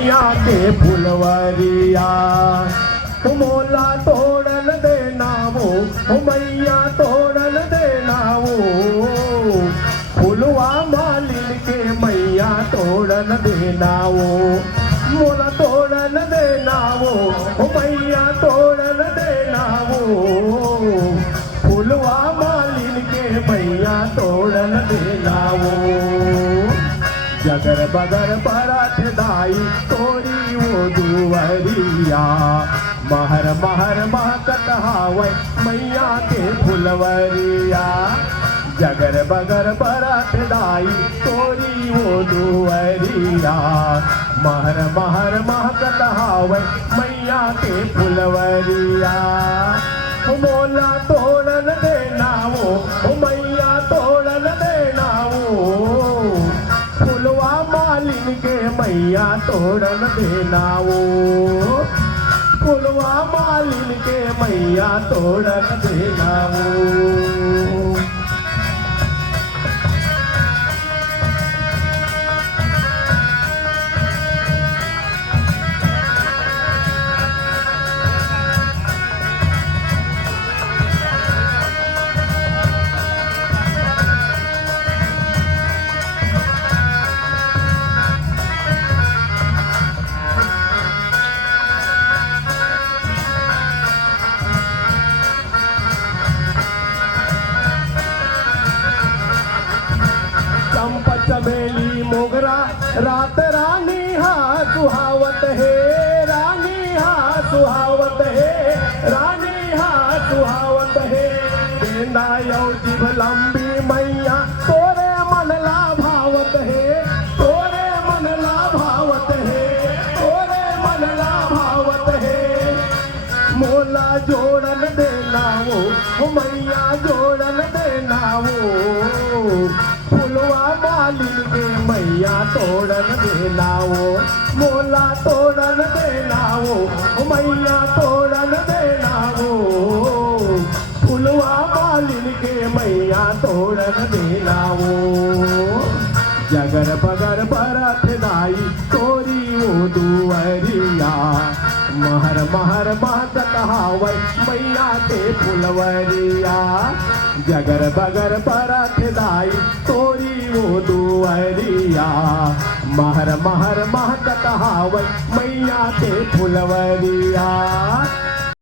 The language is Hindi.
मैया के फुलवरिया मोला तोड़न देना वो मैया तोड़न देना वो फुलवा मालिन के मैया तोड़न देना वो मोला तोड़न देना वो मैया तोड़न देना वो फुलवा मालिन के मैया तोड़न देना वो जगर बगर बरत दाई तोरी वो दुवरिया महर महर महकत हावै मैया के फुलवरिया जगर बगर बरत दाई तोरी वो दुवरिया महर महर महकत हावै मैया के फुलवरिया मोला तोड़न देना वो मैया तोड़न देना वो फुलवा मालिन के मैया तोड़न देना वो फुलवा मालिन के मैया तोड़न देना वो चंपा चमेली मोगरा रात रानी हा सुहावत है रानी हा सुहावत है रानी हा सुहावत है गेंदा यौ जीभ लंबी मैया तोरे मन ला भावत है तोरे मन ला भावत है तोरे मन ला भावत है मोला जोड़न देना वो मैया जोड़न देना वो फुलवा मालिन के मैया तोड़न देना वो मोला तोड़न देना वो मैया तोड़न देना वो फुलवा मालिन के मैया तोड़न देना वो जगर बगर बरत दाई तोरी वो दुवरिया महर महर महकत हावै मैया के फुलवरिया जगर बगर बरत दाई तोरी वो दुवरिया महर महर महकत हावै मैया के फुलवरिया।